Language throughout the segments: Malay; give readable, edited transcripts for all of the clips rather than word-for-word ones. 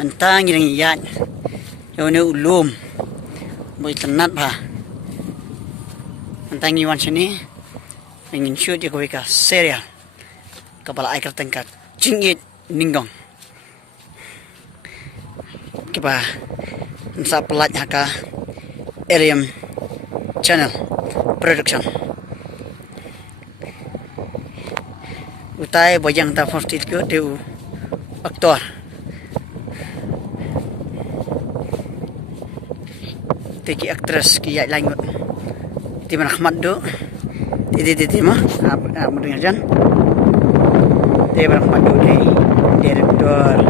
Mentang yang iyan, yang ni ulum, boleh tenat bah. Mentang iwan sini, ingin shoot dia kau ikat serial, kepala air tengkat, cingit ninggong. Kita, nsa pelat haka, Arium Channel Production. Utai bojang tak first itu dia aktor. Teki aktris ki lain di mana Ahmad do di mah apa dengar jan di mana Ahmad do di direktur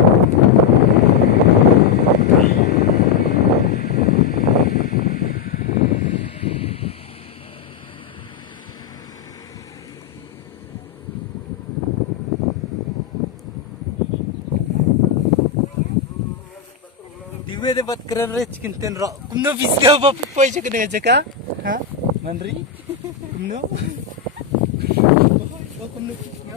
Diwe dapat keren rich kinten ro. Kumno fiska apa paisa kena jaka? Ha? Mandri? Kumno? Kumno fiska?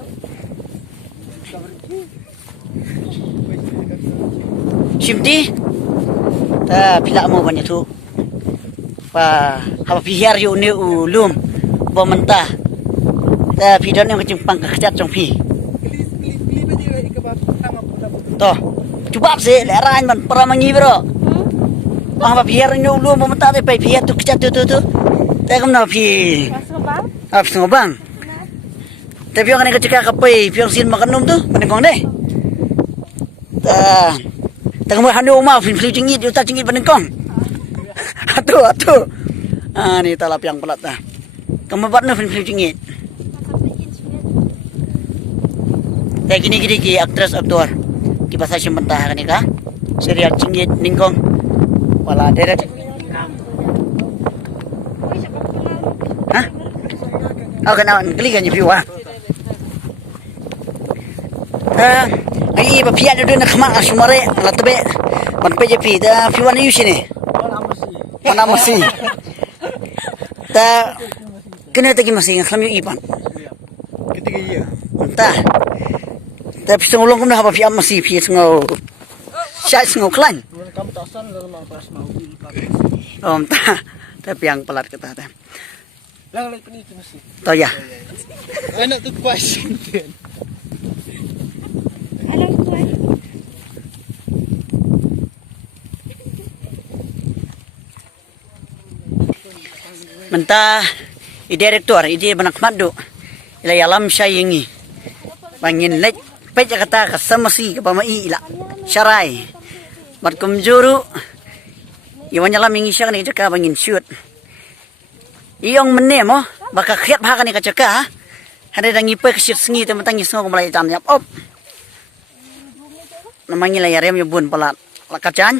Shimti? Ta pila mo banyak tu. Pa haba pihar yu ne ulum bo mentah. Ta pidon yang kejimpang kekecat trong pi. Toh. Coba sih, lerang man pernah mengi bro. Apa biar nyulu mau mentah deh, biar tu kecat tu. Tapi kamu nak pi? Apa ngobang? Tapi orang yang kecil kapai, piang sin makan num tu, mana kong deh? Tak kamu handu mau film cingit, juta cingit mana kong? Atu. Ni talap yang pelat dah. Kamu buat nu film cingit? Kayak gini aktris aktor. Di pasar sementah kan ni kah? Serial cingit ningkong. Wala direct. Hah? Oh kenawan geli kan view ah. Ai ba pian do nak mak asumare la tabe. Man pe je pi da view an yu sini. Mana masih. Ta kena tagi masih ngam yu ipan. Ketika iya. Entah. Tapi sengolong kau nak apa fiam masih fiam sengau, syait sengau kelan. Kamu tasan dalam pas mau Entah. Tapi yang pelat kata dah. Lang lagi peniti masih. Tahu ya. Anak tu kuas. Anak kuas. Mentah, direktur, banak madu. Ila alam syayingi. Bangin lek. Peja kata kasamasi kapamai ila syarai mat kumjuru iwan nyala mingisya kan jaka bangin shoot iyong menne mo baka khiat bha kan ka jaka hade dangi pe ksit sngi te matang isngo ko malai tam yap op namangi la yarem yubun palat lakacan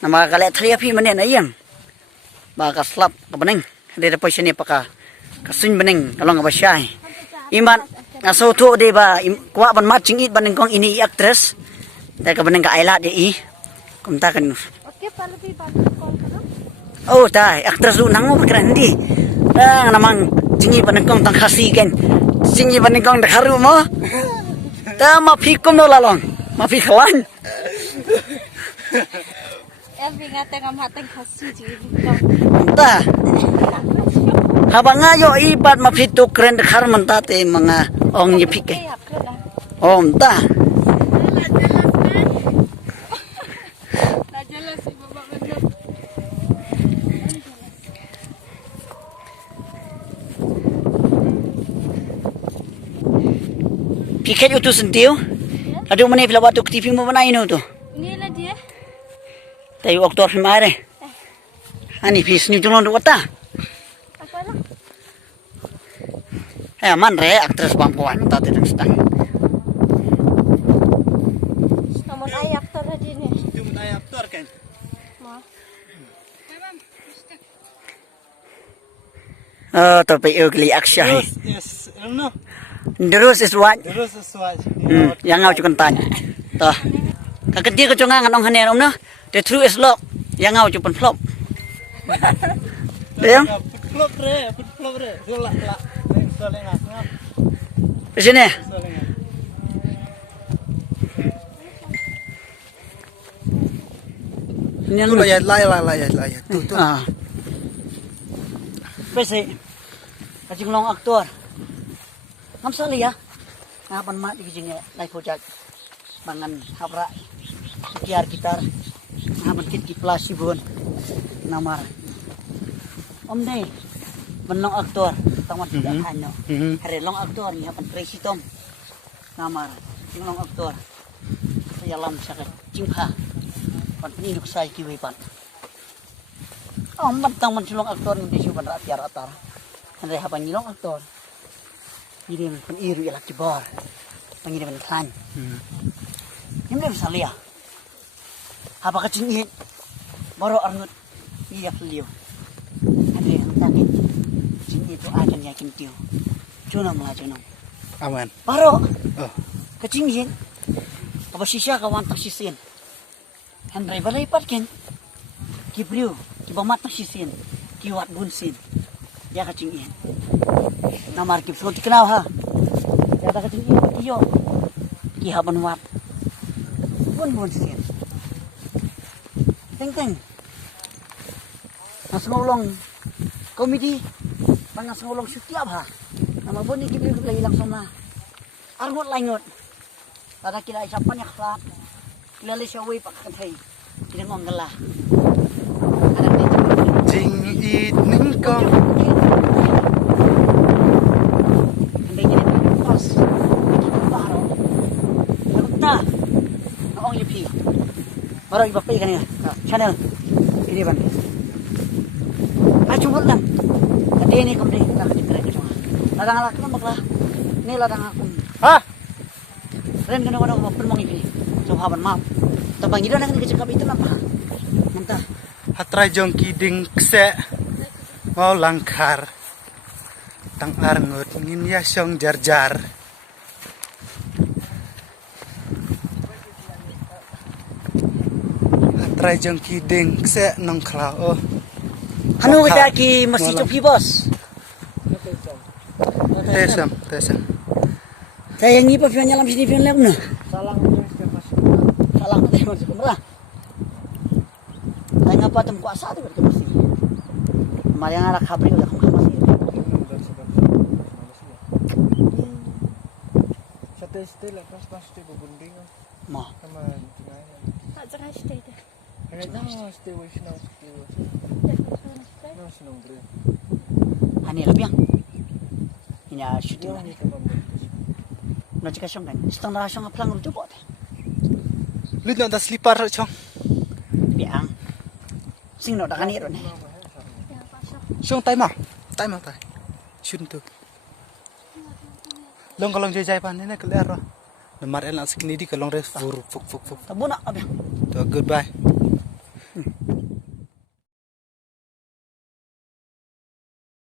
nama kale thria phi menne na yang baka slap ka beneng hade da posini paka kasun beneng kalong ba syai iman aso tu de ba kuat ban mat cingit ban kong ini aktris ta ka beneng ka aila de I kumta kan Okey, palu pi call kana. oh ta aktris lu nango bakran di namang cingit ban kong tang khasi kan cingit ban kong dak haru mo ta ma fikum no lalong ma fi khalan Vinga tengah matang khasi ji. ta habanga yo ibat ma fitu kren dak har mentate mga ong ni pike oh ta Piket itu sentiu. Aduh mana pila waktu TV mo mana ino tu. Inilah dia. Tayo aktor film are. Ani pis ni tulong do wata. Apa lah? Man re aktris perempuan tadi dan sedang. Namun ay aktor na din eh. Itu mun ay aktor kan. Ma. Oh, tapi ugly action. Terus yes, no. Terus is what? Terus sesuai. Yang ngau cuman tanya. Toh. Kakek ko cunga nganong hanen om no. The true is lock. Yang ngau cuman flop. Dayang, Flop re. Sulak la. Soalnya ngap. di sini. Soalnya. Ini Tuh layat. Tuh. Ah. Pese. Kacing long aktor. Ngam sali ya. Ngapan mak di kijing lai project. Mangan hapra. Sekiar gitar. Ngapan kit kiplasi bun. Namar. Om deh. Menong aktor. Taman tidak ano. Hari long aktor ni hapan Tracy Tom. Namar. Yung long aktor. Saya lam sakit. Cingha. Pan peninuk saya kiwi pan. Oh, matang man silong aktor ng desyo pan ratyar atar. Andre hapan nilong aktor. Hindi man pan iru ilak kibar. Pangiri man klan. Yung dem salia. Hapa kacingin. Baro arnut. Iyak liyo. Andre ang takit. Cingin itu akan yakin tiyo. Cunong mga cunong. Aman. Baro. Oh. Kacingin. Kabasisya kawantang sisin. Andre balay patkin. Kibriu. Kibamatang sisin. Kiwat bunsin. Ya kacingin. Namar kip sunti kenal ha. Ya kacingin kiyo. Kihaban wat. Bunsin. Teng. Nasngolong komedi. Pangasngolong setiap ha. Nama boni kibriu lagi langsung na. Arngot langot. Tada kila isapan yaklat. Kilala siya way pakatay. Kinangong gala. Anak dito. Jing it ning kong. Hindi niya nito pas. Nakikiparo. Sagot na. Noong yupi. Baru iba pa kanina. Channel. Ini ban. Acungol lang. Kadi ini kumdi. Nakikipira ko. Ladang alak na bakla. Ini ladang akong. Ha? Ren kena wana ko mapun mong ipi. So haban map. Tabang ida nang kecakap itu apa? Mentah. Hatray jong kiding kse. Mau langkar. Tang arngut ngin ya syong jar. Hatray jong kiding kse nong klao. Anu kita ki masih copi bos. Tesam. Saya yang ipa fian nyalam sini fian lem na. Salang Salang teh masih kumrah. Saya ngapa tem kuasa tu berarti masih. Mari yang arak kabri udah kamu masih. Sa lepas pasti bubunding. Mah. Sama tingay. Tak jangan stay deh. No, stay away now. No, sinong bro. Hani labiang. Ini shooting lah. Nak cakap syong kan. Setang dah syong aplang rujuk pot. Lu nak dah slipar chong. Biang. Sing no dah kan ni ron. Syong tai ma. Shun tu. Long kalong jai pan ni nak kelar. Namar enak sekini di kalong res fuk. Tabu nak abiang. So goodbye.